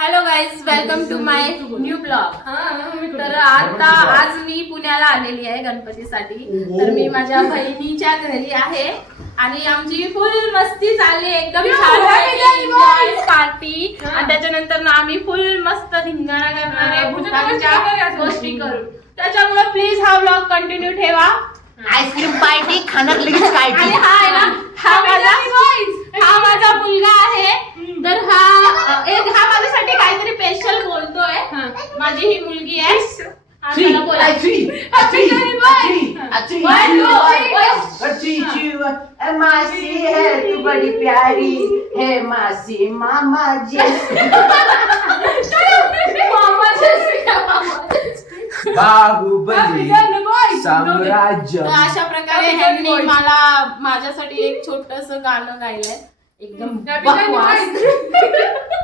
Hello guys welcome to my new blog तर आता आज मी पुण्याला आलेली आहे गणपतीसाठी. तर मी माझ्या बहिणीच्या घरी आहे. आणि आमची फुल मस्ती चालली एकदम पार्टी आणि त्याच्यानंतर ना आम्ही फुल मस्त धिंगाणा करणार आहे. गोष्टी करू त्याच्यामुळे प्लीज हा ब्लॉग कंटिन्यू ठेवा. आईस्क्रीम पार्टी खाणार लगेच आणि पार्टी। हा आहे ना? हा माझा हा माझा मुलगा आहे. तर हा एक हा माझ्यासाठी काहीतरी स्पेशल बोलतोय. माझी ही मुलगी आहे. हा, चला बोला. ए मासी है. तू बड़ी प्यारी है मासी मामा जी मामा जैसी. बाहुबली साम्राज्य. तर अशा प्रकारे ह्यांनी मला माझ्यासाठी एक छोटस गाणं गायलंय. एकदम बकवास.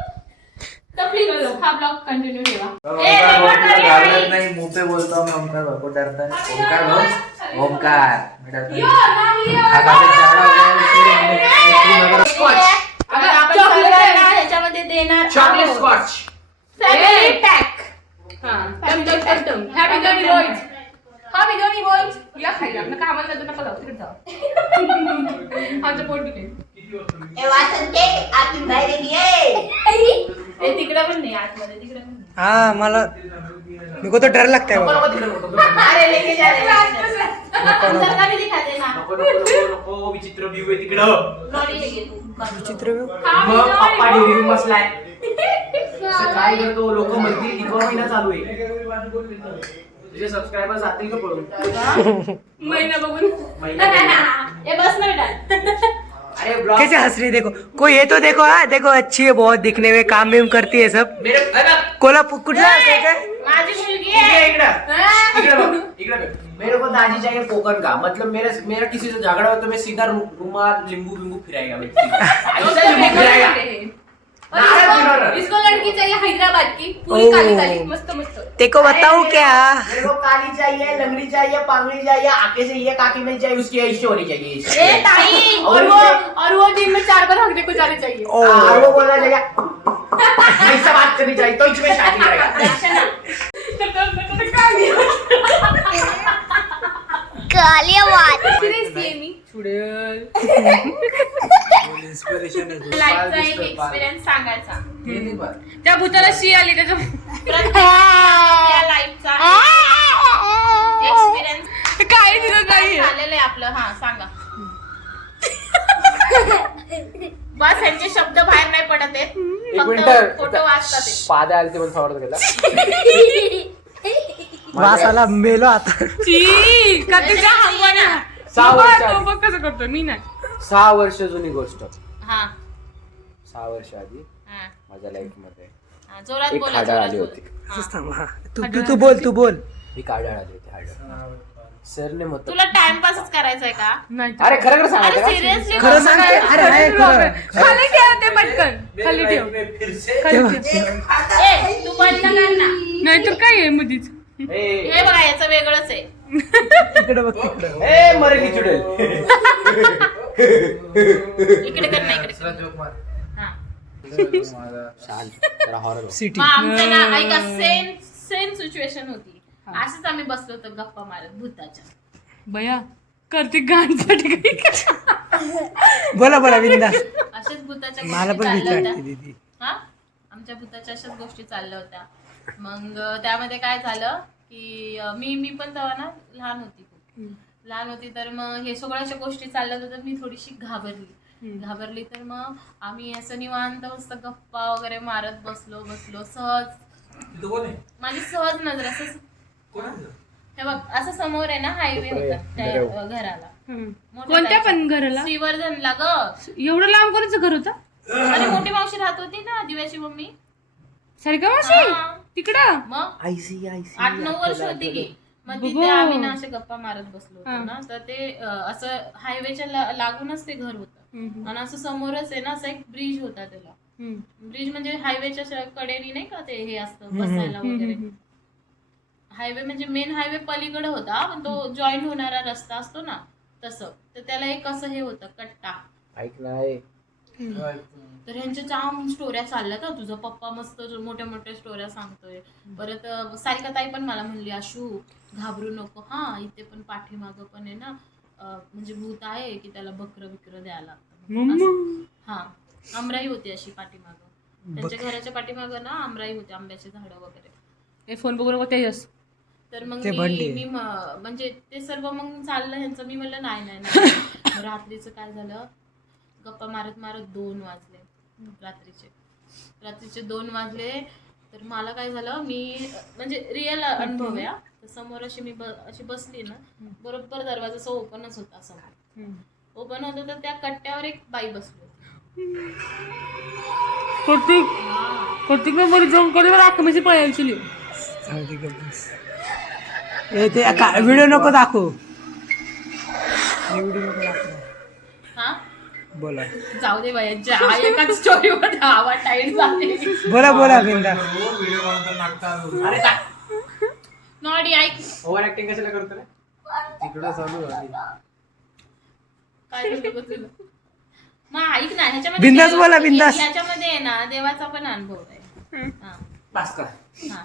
तर प्लीज हा ब्लॉग कंटिन्यू ठेवा. नाही बोलता हूँ मैं डरता भाऊ हो है, ह्याच्यामध्ये देणार. Scotch Family pack. हॅपी गणी बॉईज हॅपी गणी बॉईज या खायला. नका आम्हाला नका नका जाऊ तिकडे जाऊ आमचं पोट दुखे ए वासंते आती बाहेर ये ए, तिकडे पण नाही आतमध्ये तिकडे पण नाही. हाँ मला मेरे को तो डर लगता है बाबा अरे लेके जा रे. अंदर का भी दिखा दे ना. नको नको नको नको विचित्र व्यू आहे तिकडं. लॉरी हे घे तू. बाजूला. चित्र मग पप्पा डिग्री बसलाय असं काय करतो? लोक म्हणतील कितवा महिना चालू आहे. तुझे सबस्क्रायबर जातील का पळून? महिना बघून. महिना बस अरे ब्लॉग कैसे हंस रही है? देखो कोई ये तो देखो हाँ देखो अच्छी है बहुत दिखने में काम भी करती है सब। मेरे अरे कोल्हापुर कुठला काय काय? माझी मुलगी इकडे आहे. इकडे. इकडे बघ, इकडे बघ. मेरे को दादी चाहिए पोकन का। मतलब मेरे मेरा किसी से झगड़ा हो तो मैं सीधा रू- रुमाल लींबू फिराएगा। ऐसा लींबू फिराएगा। इसको लड़की चाहिए हैदराबाद की पूरी काली काली मस्त मस्त। बताऊँ क्या? मेरे को काली चाहिए लंगड़ी चाहिए पांगड़ी चाहिए आके से ये काकी चाहिए उसकी ऐसी होनी चाहिए ए ताई और वो और वो दिन में चार बार हगने को जाने चाहिए। हाँ, और वो बोलना चाहिए ऐसा बात करनी चाहिए तो इसमें शादी करेगा। सिरियसली आहे मी है लाईफचा एक एक्सपिरियन्स सांगायचा. त्या भूताला शी आली त्याच्या लाईफचा एक्सपिरियन्स काय दिलं नाही झालेलं आहे आपलं. हा सांगा. बस यांचे शब्द बाहेर नाही पडत आहेत. फक्त फोटो वाचतात आहेत. पादा आले ते पण आवडत गेला वासाला मेलो आता. का तुझ्या हंगाने तो आधी. कसं करतो मी नाही. सहा वर्ष जुनी गोष्ट. हा. सहा वर्ष आधी हा, माझ्या लाईफमध्ये. हा, जोरात एक बोला हाडळ जोरात आली बोला. होती. असंच थांब, हा. तू तू तू बोल तू बोल. ही काढाळ आली होती हाडळ. सरने मत तुला टाइमपासच करायचंय का? नाही. अरे खरं खरं अरे सांगायचं का? सिरियसली खरं सांगते? अरे आहे खरं. खाली ठेव ते पटकन. खाली ठेव. खाली ठेव. तू बंद कर ना. नाहीतर काय आहे मधीच? ए, हे बघा याचं वेगळंच आहे. तिकडे बघ तिकडे ए मरेली चुडेल. इकडे कर ना इकडे कर. हा. शांत जरा horror. सिटी. मग आमचं ना ऐका सेम सेम सिच्युएशन होती. असंच आम्ही बसलो होतो गप्पा मारत भूताच्या. बया करते गाणसाठी बोला बोला बिंदा अशाच भूताच्या मला गोष्टी पण भीती चालल्या वाटते होत्या दीदी. हा? आमच्या भूताच्या अशाच गोष्टी चालल्या होत्या. मग अं, त्यामध्ये काय झालं की अं, मी मी पण तेव्हा ना लहान होती खूप. लहान होती तर मग हे सगळ्या अशा गोष्टी चालल्या होत्या तर मी थोडीशी घाबरली. घाबरली तर मग आम्ही असं निवांत मस्त गप्पा वगैरे मारत बसलो बसलो. सहज. माझी सहज नजर असं हे बघ असं समोर आहे ना हायवे होता त्या घराला. कोणत्या. पण घराला? श्रीवर्धनला ग. एवढं लांब कोणाचं घर होतं? आणि मोठी मावशी राहत होती ना दिव्याची मम्मी. सारिका मावशी. तिकडं? मग? आठ नऊ वर्ष होती की. मग तिथे बघू. आम्ही ना असे गप्पा मारत बसलो हा. होतो ना तर ते असं हायवेच्या लागूनच ते घर होतं. आणि असं समोरच आहे ना असं एक ब्रिज होता त्याला. ब्रिज म्हणजे हायवेच्या कडेने नाही का ते हे असतं बसायला वगैरे. हायवे म्हणजे मेन हायवे पलीकडे होता पण तो जॉईन होणारा रस्ता असतो ना तसं. तर त्याला एक असं हे होतं कट्टा. ऐक. तर ह्यांच्या जाम स्टोऱ्या चालल्यात हा. तुझा पप्पा मस्त मोठ्या मोठ्या स्टोऱ्या सांगतोय. परत सारिका ताई पण मला म्हणली आशू घाबरू नको. हा इथे पण पाठीमागं पण आहे ना म्हणजे भूत आहे की त्याला बकरं बिकरं द्यायला लागतं. हा आमराई होती अशी पाठीमागं. त्यांच्या घराच्या पाठीमागं ना आमराई होती आंब्याची झाडं वगैरे. हे फोन बघून बघ तेजस तर मग मी. मी म्हणजे ते सर्व मग चाललं ह्यांचं मी म्हणलं नाही नाही रात्रीचं काय झालं? गप्पा मारत मारत दोन वाजले. रात्रीचे. रात्रीचे दोन वाजले. तर मला काय झालं मी म्हणजे रिअल अनुभव आहे हा. तर समोर अशी मी अशी बसली ना बरोबर दरवाजा असं ओपनच होता समोर. ओपन होतं तर त्या कट्ट्यावर एक बाई बसली होती. में करे बरं आख म्हणजे. ए ते व्हिडिओ नको दाखव. व्हिडिओ नको दाखव. बोला. जाऊ दे बाई ज्या आवाज टाईट झाले. बोला बोला बिंदा. अरे काय नॉडी ऐक. ओव्हर ऍक्टिंग कशाला करतो रे? काय बोलू गं तुला? मग ऐक ना ह्याच्यामध्ये बिनधास्त बोला, बिनधास्त. ह्याच्यामध्ये आहे ना देवाचा पण अनुभव आहे. हा, पास कर. हा.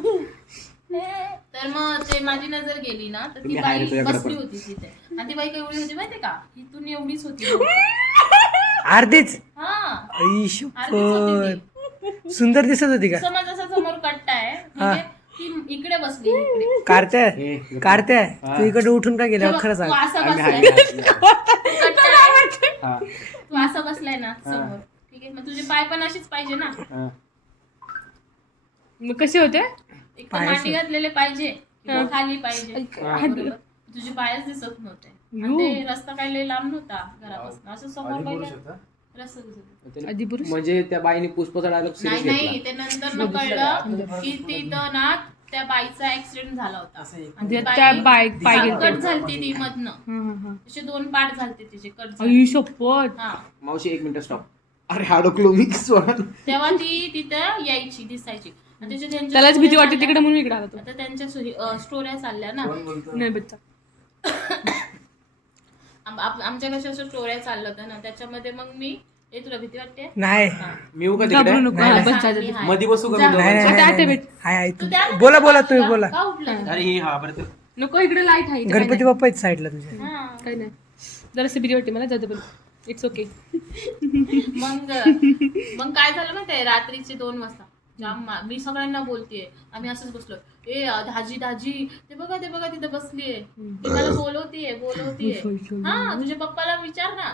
तर मग ते माझी नजर गेली ना तर ती तुम्ही हाय रे बाई तुझ्याकडे बसली पण. होती तिथे. आणि ती बाई केवढी होती माहितीये का? इथून एवढीच होती. अर्धीच? हा. आई अर्धीच होती शपथ सुंदर दिसत होती ती का? समज असा समोर कट्टा आहे. म्हणजे ती इकडे बसली इकडे. कारत्या कारत्या तू इकडे उठून का गेल्या खरं तू सांग असा आम्ही बसलाय. हाय, कट्टा आहे. हा, तू असा बसलाय ना समोर. ठीक आहे मग तुझे पाय पण अशीच पाहिजे ना. हा. मग कसे होते? एक तर मांडी घातलेले पाहिजे किंवा खाली पाहिजे. बरोबर? तुझे पायच दिसत नव्हते. आणि ते रस्ता काही लय लांब नव्हता घरापासून. असं समोर पाहिलं रस्ता दिसत होता. आधी पुरुष म्हणजे त्या बाईने पुष्पचा डायलॉग नाही ते नंतर न कळलं की तिथं ना त्या बाईचा ऍक्सिडेंट झाला होता. आणि ती त्या बाय पाय बाई गेले कट झालती ती मधनं हा, हा, हा. असे दोन पार्ट झालते तिचे कट झाले. शपथ. हा. मावशी एक मिनिट स्टॉप अरे हाडकलो मी स्वर्ण तेव्हा ती तिथं यायची दिसायची. आणि त्याच्या त्यांच्या त्यालाच भीती वाटते. तिकडे म्हणून इकडे आला तो. आता त्यांच्या स्टोऱ्या चालल्या ना. नाही बच्चा. आमच्या कशा स्टोऱ्या चालल्या होत्या ना त्याच्यामध्ये मग मी ए तुला भीती वाटते? नाही. मी येऊ का घाबरू तिकडे. नको हा. मध्ये बसू का जा. मी नाही, दोघांचं? नाही, आता नाही, आते नाही. हाय, हाय, तू तू त्या- बोला बोला तुम्ही बोला. का उठलं अरे ही हा बरं ते. नको इकडे लाइट आहे इथे गणपती बाप्पा आहेत साईडला तुझ्या. हा. काही नाही. जराशी भीती वाटते मला जाऊ पण इट्स ओके मग मग काय झालं माहितीये? रात्रीचे दोन वाजता. जाम मा- मी सगळ्यांना बोलतेय. आम्ही असंच बसलो ए दाजी दाजी ते बघा ते बघा तिथे बसलीये. ती मला बोलवतीये बोलवतीये. हा तुझ्या पप्पाला विचार ना.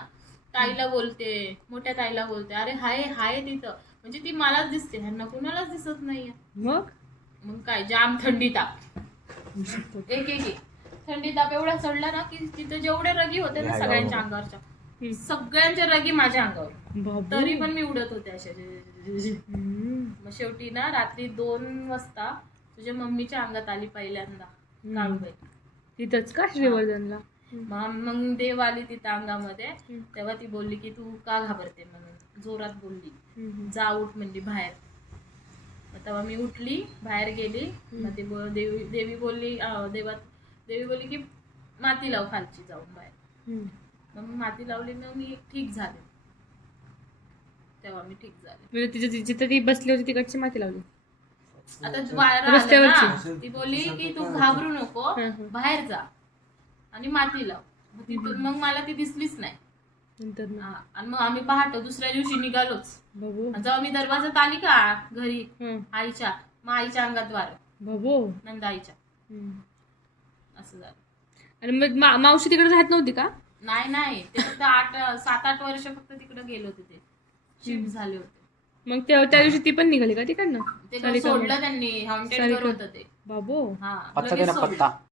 ताईला बोलते मोठ्या ताईला बोलते. अरे हाय हाय तिथं. म्हणजे ती मलाच दिसते ह्यांना कुणालाच दिसत नाहीये. मग? मग काय जाम थंडी ताप. एक एक थंडी ताप एवढा चढला ना की तिथे जेवढे रगी होते ना सगळ्यांच्या अंगावरच्या. सगळ्यांच्या रगी माझ्या अंगावर. तरी पण मी उडत होते अशा. मग शेवटी ना रात्री दोन वाजता तुझ्या मम्मीच्या अंगात आली पहिल्यांदा. काळूबाई तिथंच का श्रीवर्धनला? मग मग देव आली तिथं अंगामध्ये. तेव्हा ती बोलली की तू का घाबरते? म्हणून. जोरात बोलली. जा उठ म्हणली बाहेर. मग तेव्हा मी उठली बाहेर गेली. मग ती देवी देवी बोलली देवात देवी बोलली की माती लाव खालची जाऊन बाहेर. मग माती लावली ना मी ठीक झाले. तेव्हा मी ठीक झाले. म्हणजे तिच्या जिथे ती बसली होती तिकडची माती लावली? आता आला रस्त्यावरची. ना, ती बोलली की तू घाबरू नको हं, हं. बाहेर जा. आणि माती लाव. मग तिथून मग मला ती दिसलीच नाही. नंतर ना हा, आणि मग आम्ही पहाटे दुसऱ्या दिवशी निघालोच. बाबू आणि जेव्हा मी दरवाजात आली का घरी हं. आईच्या मग आईच्या अंगात वार. बाबू नंदाईच्या. हं. असं झालं. आणि मग मा- मावशी तिकडे राहत नव्हती का? नाही नाही. ते फक्त आठ सात आठ वर्ष फक्त तिकडे गेले होते ते. शिफ्ट झाले होते. मग त्या त्या दिवशी ती पण निघाली का तिकडनं? ते सोडलं त्यांनी हॉन्टेड घर सारिका. होतं. ते बाबू. हा पत्ता दे लगेच ना सोडलं. पत्ता.